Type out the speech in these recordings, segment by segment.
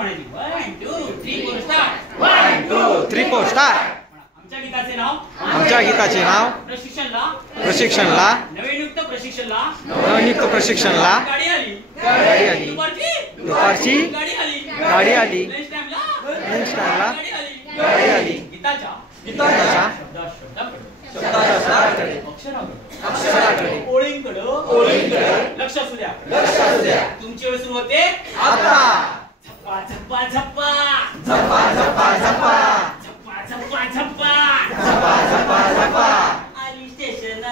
म्हणायची 1 2 3 4 start 1 2 3 4 start. आमच्या गीताचे नाव प्रशिक्षणला नवनियुक्त प्रशिक्षणला गाडी आली दुपारची गाडी आली लंच टाइमला लंच टाइमला गाडी आली. गीताच्या अक्षराकडे ओळींकडे लक्ष असू द्या. तुमची वेळ सुरू होते आता. झप्पा झप्पा झप्पा झप्पा झप्पा झप्पा झप्पा झप्पा झप्पा झप्पा झप्पा. आली स्टेशन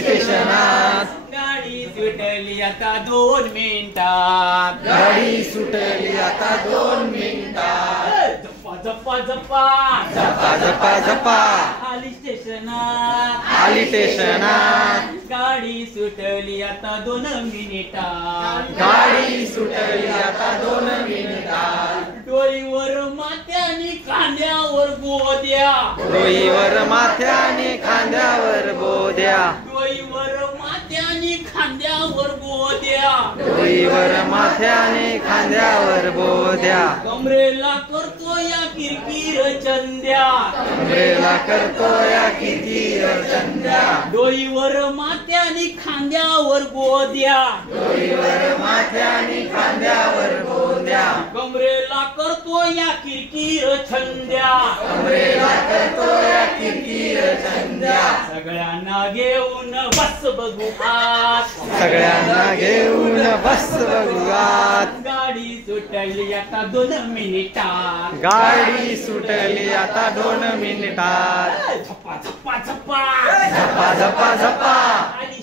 स्टेशनात गाडी सुटली आता 2 मिनिटात. झप्पा झप्पा झप्पा झप्पा झप्पा आली स्टेशनात गाडी सुटली आता 2 मिनिटात. डोईवर माथ्याने खांद्यावर गोद्या डोईवर माथ्याने खांद्यावर बोद्या डोईवर माथ्याने खांद्यावर गोद्या डोईवर माथ्याने खांद्यावर बोद्या. कमरेला करतो या किरकिर चंद्या कमरेला करतो या किरकिर चंद्या. डोईवर माथ्याने खांद्यावर गोद्या डोईवर माथ्याने खांद्यावर बोद्या. कमरेला करतो या किरकिर छंद्या कमरेला करतो या किरकिर चंद्या. सगळ्यांना घेऊन बस बघू आज सगळ्यांना घेऊन बस बघूयात. गाडी सुटली आता 2 मिनिटात. गाडी सुटली आता 2 मिनिटात. झप्पा झप्पा झप्पा झप्पा झप्पा झप्पा आली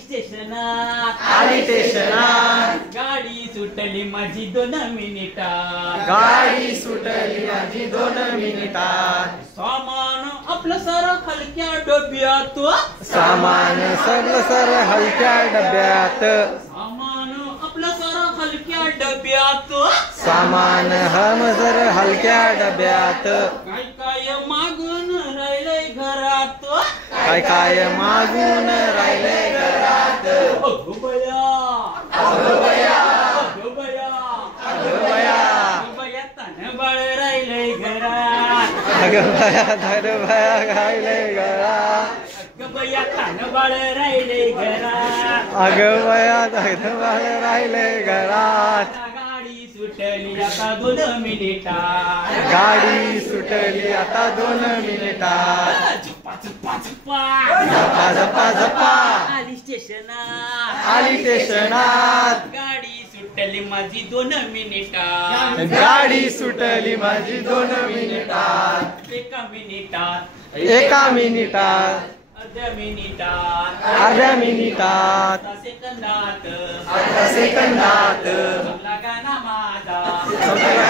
स्टेशनात गाडी सुटली माझी 2 मिनिटात. गाडी सुटली माझी 2 मिनिटात. सामान आपलं सारं हलक्या डब्यात सामान सगळं सर हलक्या डब्यात. सामान आपलं सारं हलक्या डब्यात. सामान हमजर हलक्या डब्यात. काय काय मागून राहिलंय घरात. काय मागून राहिले घरात. अगो बया तान बाळ राहिलंय घरात. अगं बया राहिले घरात. अगं बया तान बाळ राहिलंय घरात. अगं बया राहिले घरात. गाडी सुटली आता 2 मिनिटात. गाडी सुटली आता 2 मिनिटात. झप्पा झप्पा झप्पा झप्पा झप्पा झप्पा आली स्टेशनात गाडी सुटली माझी 2 मिनिटात. गाडी सुटली माझी 2 मिनिटात. 1 मिनिटात 1 मिनिटात अर्ध्या मिनिटात अर्ध्या मिनिटात सेकंदात सेकंदात गाणा माझा संपला